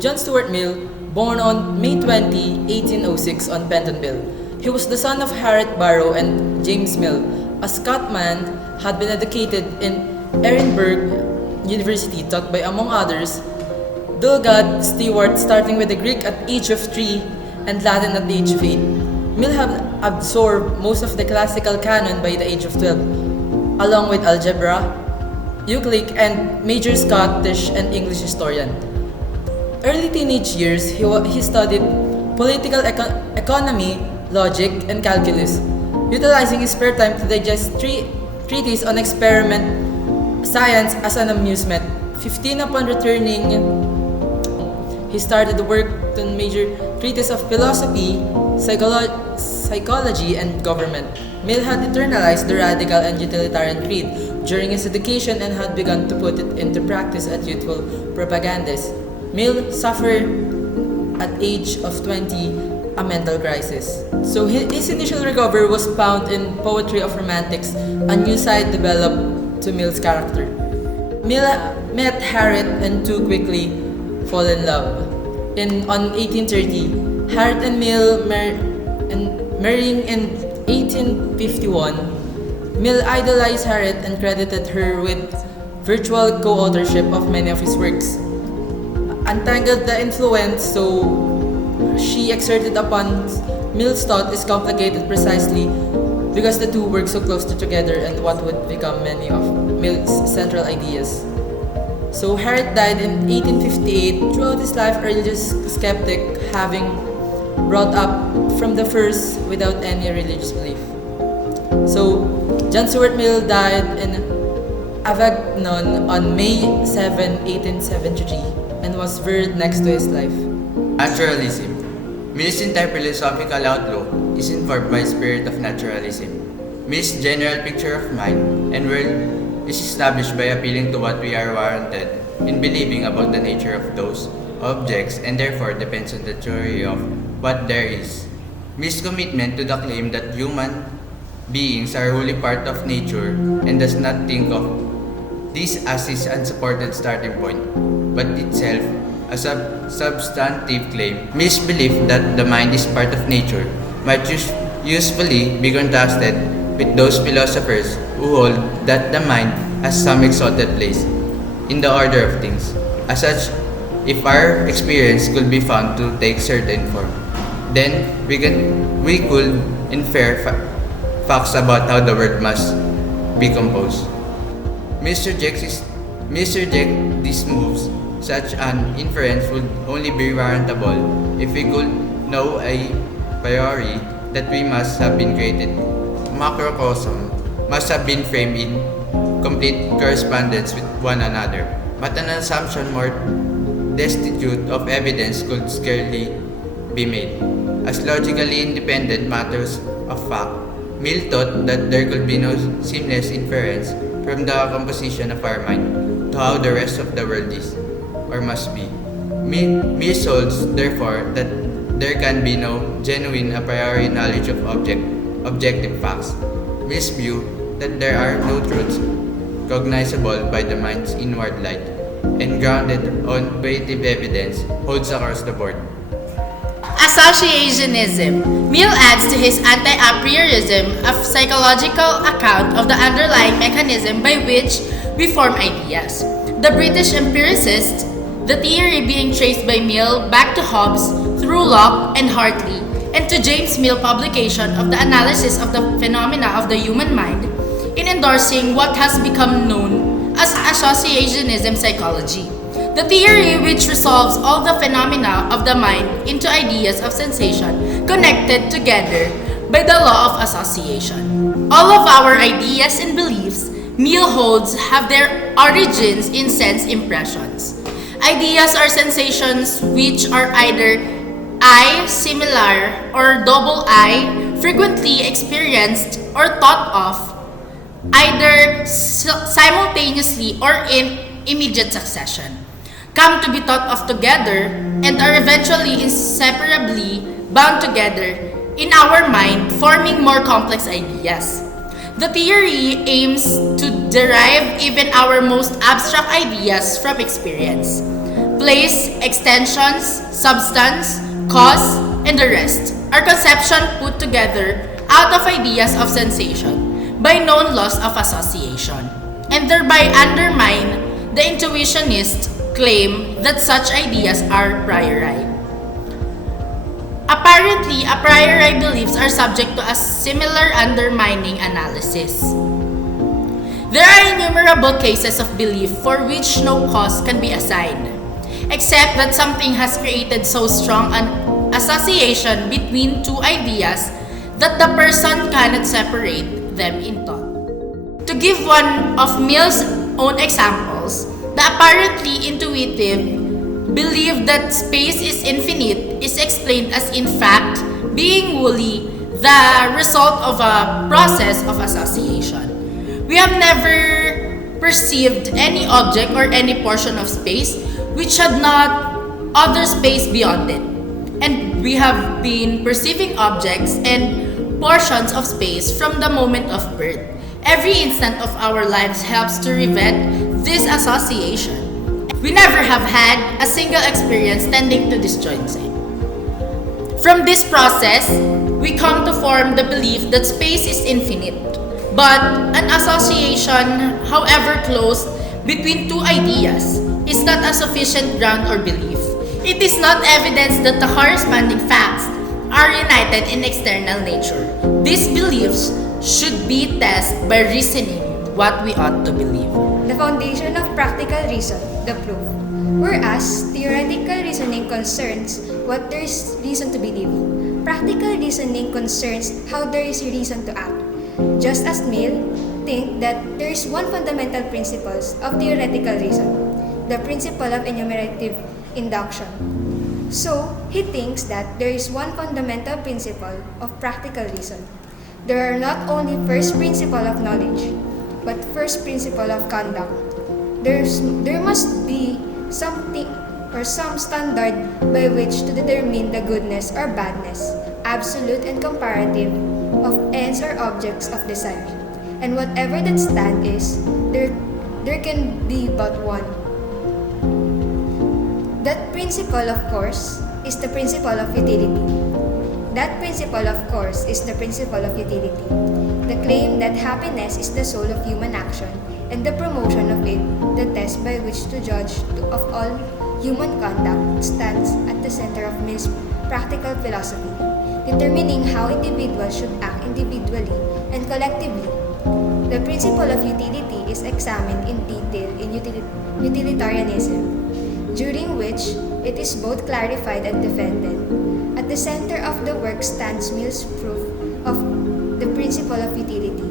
John Stuart Mill, born on May 20, 1806 on Pentonville. He was the son of Harriet Barrow and James Mill. A Scotsman, had been educated in Edinburgh University, taught by, among others, Dugald Stewart, starting with the Greek at age of 3 and Latin at the age of 8. Mill had absorbed most of the classical canon by the age of 12, along with algebra, Euclid, and major Scottish and English historian. Early teenage years, he studied political economy, logic, and calculus, utilizing his spare time to digest treatises on experiment science as an amusement. 15 upon returning, he started to work on major treatises of philosophy, psychology, and government. Mill had internalized the radical and utilitarian creed during his education and had begun to put it into practice at youthful propagandas. Mill suffered at age of 20 a mental crisis. So his initial recovery was found in poetry of romantics, a new side developed to Mill's character. Mill met Harriet and two quickly fall in love. On 1830, Harriet and Mill marrying in 1851. Mill idolized Harriet and credited her with virtual co-authorship of many of his works. Untangled the influence so she exerted upon Mill's thought is complicated precisely because the two work so closely together and what would become many of Mill's central ideas. So Harriet died in 1858. Throughout his life, a religious skeptic, having brought up from the first without any religious belief. So John Stuart Mill died in Avignon on May 7, 1873 and was buried next to his life. Naturalism. Mill's entire philosophical outlook is informed by the spirit of naturalism. Mill's general picture of mind and world is established by appealing to what we are warranted in believing about the nature of those objects and therefore depends on the theory of what there is. Mill's commitment to the claim that human beings are wholly part of nature and does not think of this as his unsupported starting point, but itself as a substantive claim. Mill's belief that the mind is part of nature might usefully be contrasted with those philosophers who hold that the mind has some exalted place in the order of things. As such, if our experience could be found to take certain form, then we could infer facts about how the world must be composed. Mr. Jacks these moves. Such an inference would only be warrantable if we could know a priori that we must have been created. Macrocosm must have been framed in complete correspondence with one another, but an assumption more destitute of evidence could scarcely be made. As logically independent matters of fact, Mill thought that there could be no seamless inference from the composition of our mind to how the rest of the world is or must be. Mill holds, therefore, that there can be no genuine a priori knowledge of objective facts. Mill's view that there are no truths cognizable by the mind's inward light and grounded on creative evidence holds across the board. Associationism. Mill adds to his anti-a-priorism a psychological account of the underlying mechanism by which we form ideas. The British empiricist, the theory being traced by Mill back to Hobbes through Locke and Hartley, and to James Mill publication of the analysis of the phenomena of the human mind, in endorsing what has become known as associationism psychology, the theory which resolves all the phenomena of the mind into ideas of sensation connected together by the law of association. All of our ideas and beliefs, Mill holds, have their origins in sense impressions. Ideas are sensations which are either I, similar, or double I, frequently experienced or thought of, either simultaneously or in immediate succession, come to be thought of together, and are eventually inseparably bound together in our mind, forming more complex ideas. The theory aims to derive even our most abstract ideas from experience. place, extensions, substance, cause, and the rest are conceptions put together out of ideas of sensation by known laws of association, and thereby undermine the intuitionist claim that such ideas are priori. Apparently, a priori beliefs are subject to a similar undermining analysis. There are innumerable cases of belief for which no cause can be assigned, except that something has created so strong an association between two ideas that the person cannot separate them in thought. To give one of Mill's own examples, the apparently intuitive belief that space is infinite is explained as in fact being wholly the result of a process of association. We have never perceived any object or any portion of space which had not other space beyond it. And we have been perceiving objects and portions of space from the moment of birth. Every instant of our lives helps to rivet this association. We never have had a single experience tending to disjoint it. From this process, we come to form the belief that space is infinite. But an association, however close, between two ideas is not a sufficient ground or belief. It is not evidence that the corresponding facts are united in external nature. These beliefs should be tested by reasoning what we ought to believe. The foundation of practical reason, the proof. Whereas theoretical reasoning concerns what there is reason to believe, practical reasoning concerns how there is reason to act. Just as Mill think that there is one fundamental principle of theoretical reason, the principle of enumerative induction. So, he thinks that there is one fundamental principle of practical reason. There are not only first principle of knowledge, but first principle of conduct. There must be something or some standard by which to determine the goodness or badness, absolute and comparative, of ends or objects of desire. And whatever that stand is, there can be but one. That principle, of course, is the principle of utility. That principle, of course, is the principle of utility. The claim that happiness is the soul of human action, and the promotion of it, the test by which to judge of all human conduct, stands at the center of Mill's practical philosophy, determining how individuals should act individually and collectively. The principle of utility is examined in detail in Utilitarianism, during which it is both clarified and defended. At the center of the work stands Mill's proof of the principle of utility.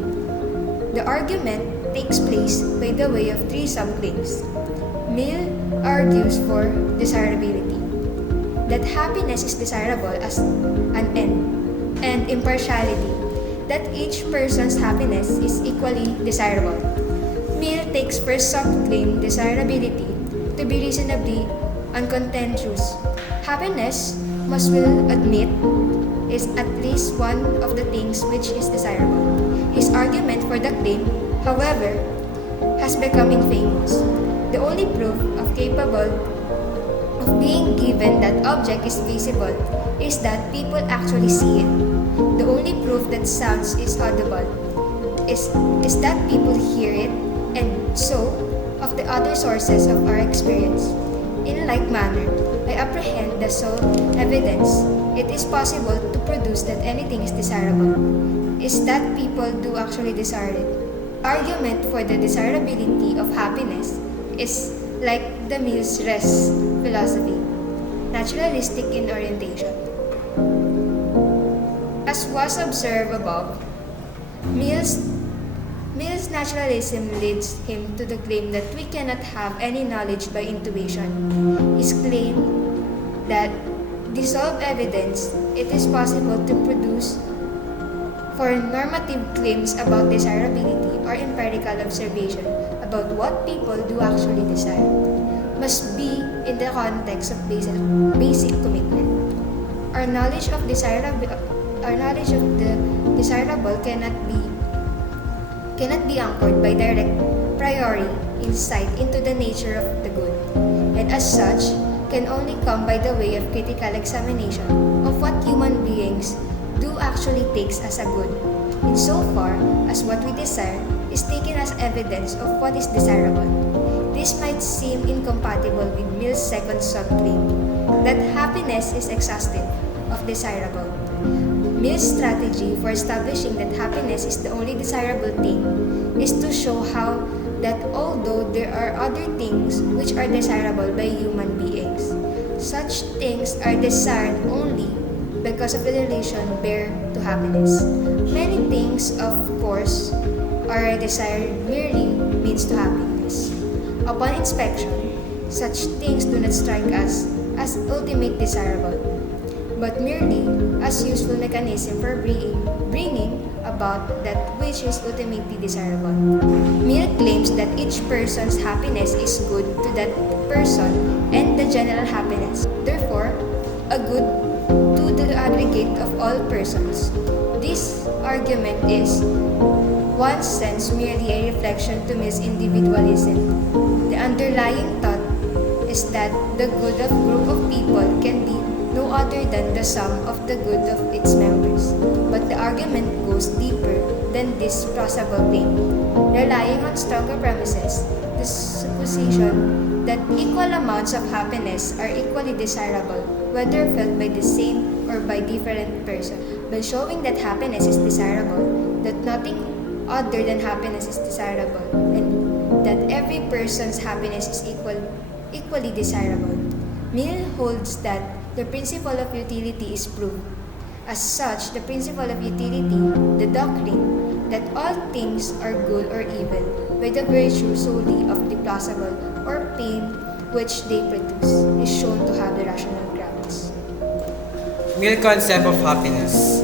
The argument takes place by the way of three sub-claims. Mill argues for desirability, that happiness is desirable as an end, and impartiality, that each person's happiness is equally desirable. Mill takes first sub-claim desirability to be reasonably uncontentious. Happiness, must will admit, is at least one of the things which is desirable. His argument for the claim, however, has become infamous. The only proof of capable of being given that object is visible is that people actually see it. The only proof that sounds is audible is that people hear it, and so of the other sources of our experience. In like manner, I apprehend the sole evidence it is possible to produce that anything is desirable is that people do actually desire it. Argument for the desirability of happiness is like the Mill's rest philosophy, naturalistic in orientation. As was observed above, Mill's naturalism leads him to the claim that we cannot have any knowledge by intuition. His claim that dissolve evidence it is possible to produce for normative claims about desirability or empirical observation about what people do actually desire must be in the context of basic commitment. Our knowledge of the desirable cannot be anchored by direct priori insight into the nature of the good, and as such, can only come by the way of critical examination of what human beings do actually takes as a good, insofar as what we desire is taken as evidence of what is desirable. This might seem incompatible with Mill's second sub-claim, that happiness is exhaustive of desirable. Mill's strategy for establishing that happiness is the only desirable thing is to show how that although there are other things which are desirable by human beings, such things are desired only because of the relation bear to happiness. Many things, of course, are desired merely means to happiness. Upon inspection, such things do not strike us as ultimate desirable, but merely as useful mechanism for bringing about that which is ultimately desirable. Mill claims that each person's happiness is good to that person and the general happiness, therefore, a good to the aggregate of all persons. This argument is, one sense, merely a reflection to Mill's individualism. The underlying thought is that the good of a group of people can be no other than the sum of the good of its members. But the argument goes deeper than this plausible claim, relying on stronger premises, the supposition that equal amounts of happiness are equally desirable, whether felt by the same or by different persons. By showing that happiness is desirable, that nothing other than happiness is desirable, and that every person's happiness is equally desirable, Mill holds that the principle of utility is proved. As such, the principle of utility, the doctrine that all things are good or evil by the virtue solely of the plausible or pain which they produce, is shown to have the rational grounds. Mill concept of happiness.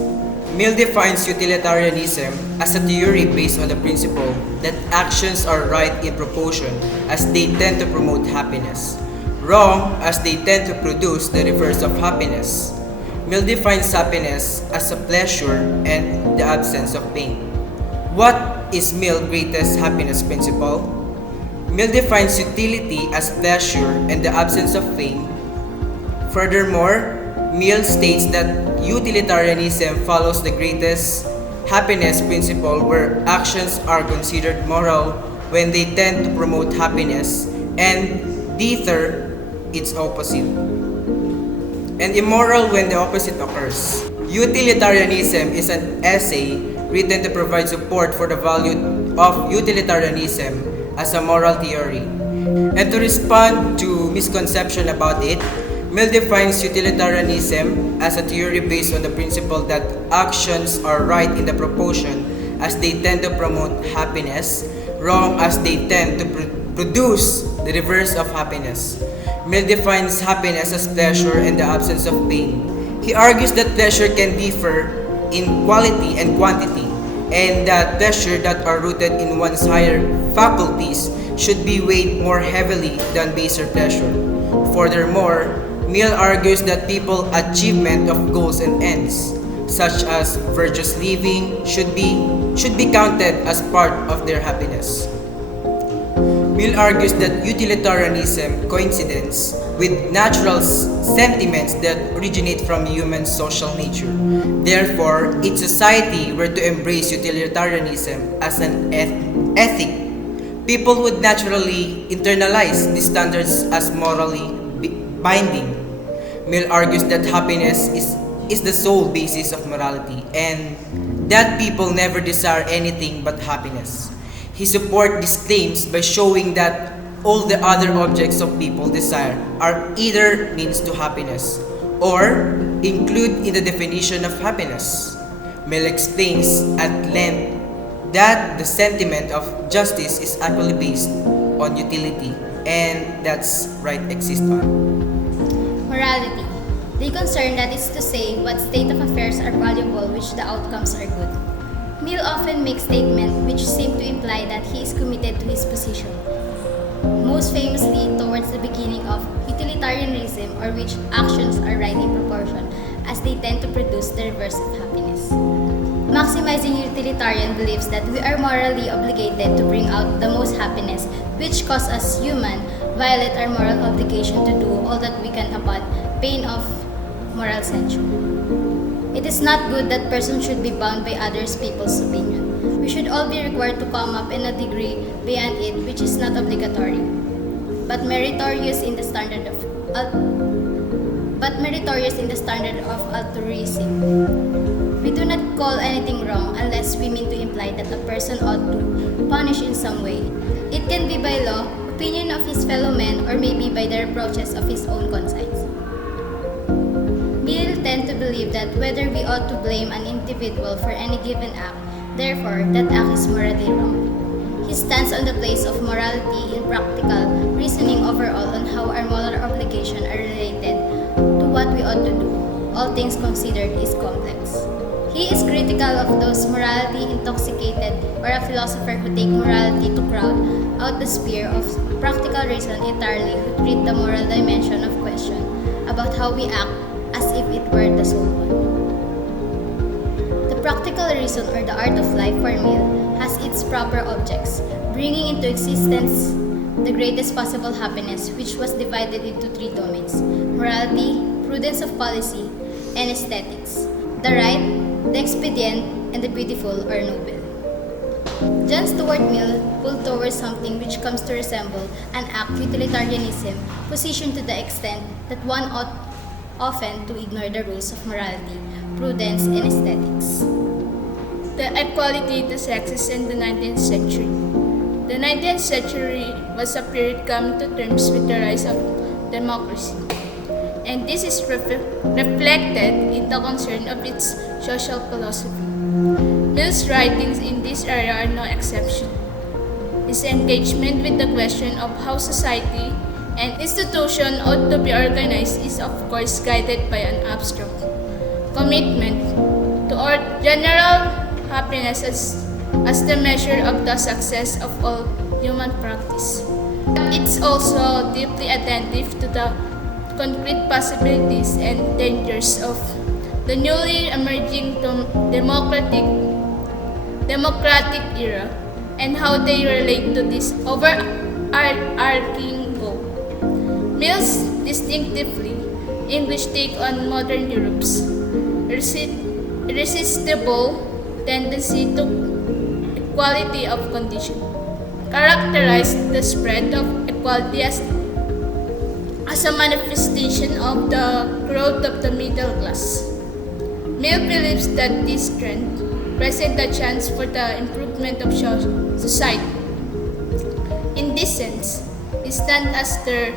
Mill defines utilitarianism as a theory based on the principle that actions are right in proportion as they tend to promote happiness, wrong as they tend to produce the reverse of happiness. Mill defines happiness as a pleasure and the absence of pain. What is Mill's greatest happiness principle? Mill defines utility as pleasure and the absence of pain. Furthermore, Mill states that utilitarianism follows the greatest happiness principle where actions are considered moral when they tend to promote happiness and dither its opposite, and immoral when the opposite occurs. Utilitarianism is an essay written to provide support for the value of utilitarianism as a moral theory. And to respond to misconception about it, Mill defines utilitarianism as a theory based on the principle that actions are right in the proportion as they tend to promote happiness, wrong as they tend to produce the reverse of happiness. Mill defines happiness as pleasure and the absence of pain. He argues that pleasure can differ in quality and quantity, and that pleasure that are rooted in one's higher faculties should be weighed more heavily than baser pleasure. Furthermore, Mill argues that people's achievement of goals and ends, such as virtuous living, should be counted as part of their happiness. Mill argues that utilitarianism coincides with natural sentiments that originate from human social nature. Therefore, if society were to embrace utilitarianism as an ethic, people would naturally internalize these standards as morally binding. Mill argues that happiness is the sole basis of morality and that people never desire anything but happiness. He supports these claims by showing that all the other objects of people desire are either means to happiness or include in the definition of happiness. Mill explains at length that the sentiment of justice is actually based on utility and that's right exist on. Morality. They concern, that is to say, what state of affairs are valuable which the outcomes are good. Mill often makes statements which seem to imply that he is committed to his position, most famously towards the beginning of utilitarianism, or which actions are right in proportion as they tend to produce the reverse of happiness. Maximizing utilitarian believes that we are morally obligated to bring out the most happiness which causes us human, violate our moral obligation to do all that we can upon pain of moral censure. It is not good that persons should be bound by others people's opinion. We should all be required to come up in a degree beyond it which is not obligatory, but meritorious in the standard of altruism. We do not call anything wrong unless we mean to imply that a person ought to punish in some way. It can be by law, opinion of his fellow men, or maybe by the reproaches of his own conscience. Mill tend to believe that whether we ought to blame an individual for any given act, therefore that act is morally wrong. He stands on the place of morality in practical reasoning overall on how our moral obligations are related to what we ought to do. All things considered is complex. He is critical of those morality intoxicated or a philosopher who take morality to crowd out the sphere of practical reason entirely, who treat the moral dimension of question about how we act as if it were the sole one. The practical reason or the art of life for Mill has its proper objects, bringing into existence the greatest possible happiness, which was divided into three domains: morality, prudence of policy, and aesthetics. The right, the expedient, and the beautiful or noble. John Stuart Mill pulled towards something which comes to resemble an act utilitarianism, positioned to the extent that one ought often to ignore the rules of morality, prudence, and aesthetics. The equality of the sexes in the 19th century. The 19th century was a period coming to terms with the rise of democracy, and this is reflected in the concern of its social philosophy. Mill's writings in this area are no exception. His engagement with the question of how society and institution ought to be organized is of course guided by an abstract commitment to our general happiness as the measure of the success of all human practice. But it's also deeply attentive to the concrete possibilities and dangers of the newly emerging democratic era and how they relate to this overarching goal. Mill's distinctively English take on modern Europe's irresistible tendency to equality of condition characterized the spread of equality as a manifestation of the growth of the middle class. Mill believes that this trend presents a chance for the improvement of society. In this sense, he stands as her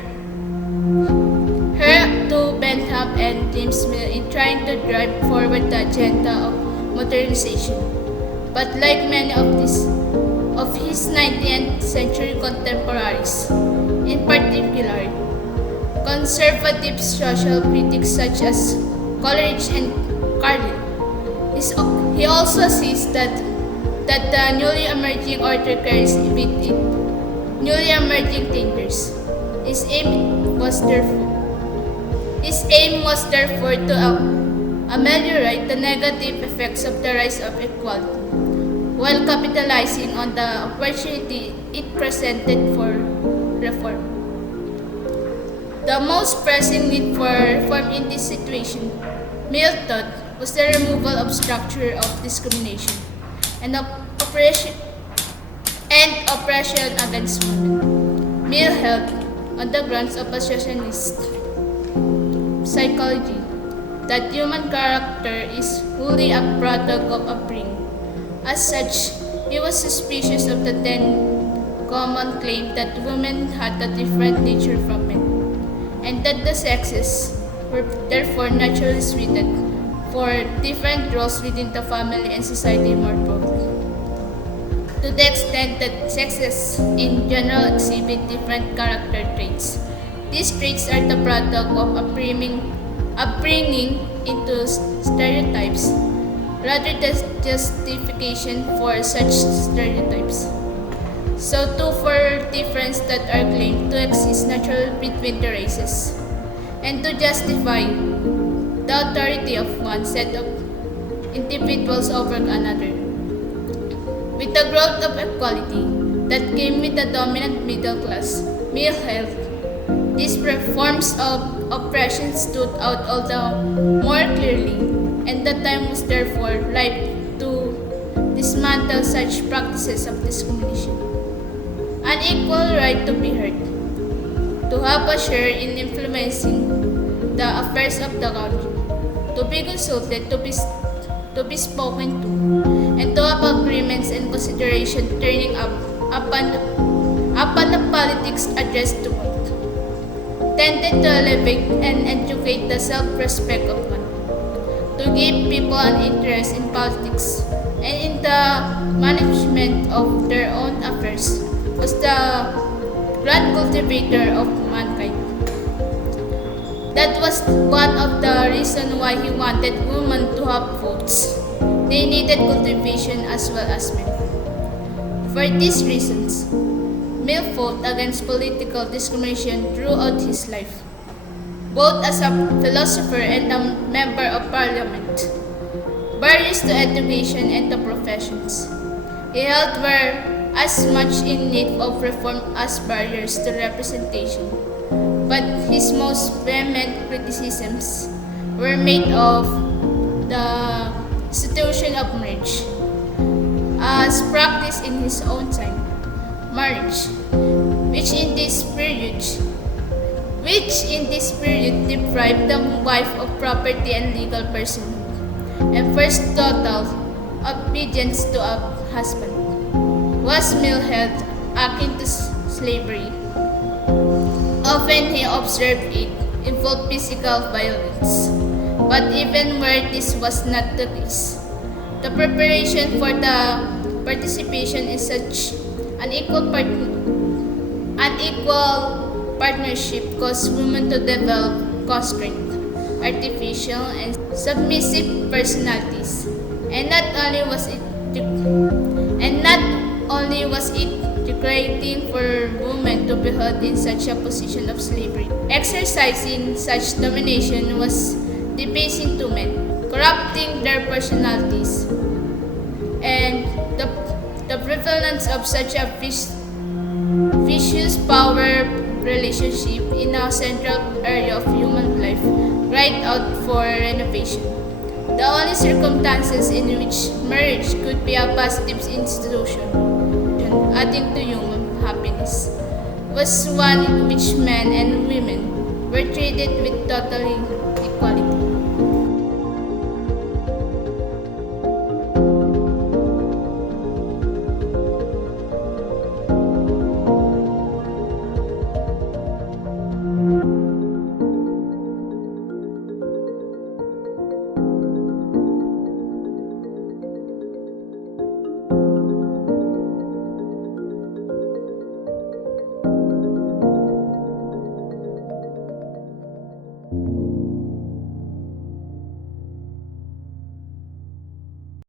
to Bentham and James Mill in trying to drive forward the agenda of modernization. But like many of his 19th century contemporaries, in particular, conservative social critics such as Coleridge and Carlyle, he also sees that the newly emerging order carries with it newly emerging dangers. His aim was therefore to ameliorate the negative effects of the rise of equality, while capitalizing on the opportunity it presented for reform. The most pressing need for reform in this situation, Mill thought, was the removal of structure of discrimination and oppression against women. Mill held, on the grounds of associationist psychology, that human character is wholly a product of upbringing. As such, he was suspicious of the then common claim that women had a different nature from men, and that the sexes were therefore naturally suited for different roles within the family and society more broadly. To the extent that sexes in general exhibit different character traits, these traits are the product of upbringing into stereotypes, rather than justification for such stereotypes. So too for differences that are claimed to exist naturally between the races, and to justify the authority of one set of individuals over another. With the growth of equality that came with the dominant middle class, Mill held These forms of oppression stood out all the more clearly, and the time was therefore ripe to dismantle such practices of discrimination. An equal right to be heard, to have a share in influencing the affairs of the country, to be consulted, to be spoken to, and to have agreements and consideration turning up upon the politics addressed to it, tended to elevate and educate the self-respect of man, to give people an interest in politics and in the management of their own affairs, was the grand cultivator of mankind. That was one of the reasons why he wanted women to have votes. They needed cultivation as well as men. For these reasons, Mill fought against political discrimination throughout his life, both as a philosopher and a member of parliament. Barriers to education and to professions he held were as much in need of reform as barriers to representation, but his most vehement criticisms were made of the institution of marriage, as practiced in his own time. Marriage, which in this period deprived the wife of property and legal personhood, and forced total obedience to a husband, was Mill held akin to slavery. Often he observed it involved physical violence, but even where this was not the case, the preparation for the participation in such unequal partnership caused women to develop constrained, artificial, and submissive personalities. And not only was it degrading for women to be held in such a position of slavery, exercising such domination was debasing to men, corrupting their personalities, and the prevalence of such a vicious power relationship in a central area of human life cried out for renovation. The only circumstances in which marriage could be a positive institution, adding to human happiness, was one in which men and women were treated with total equality.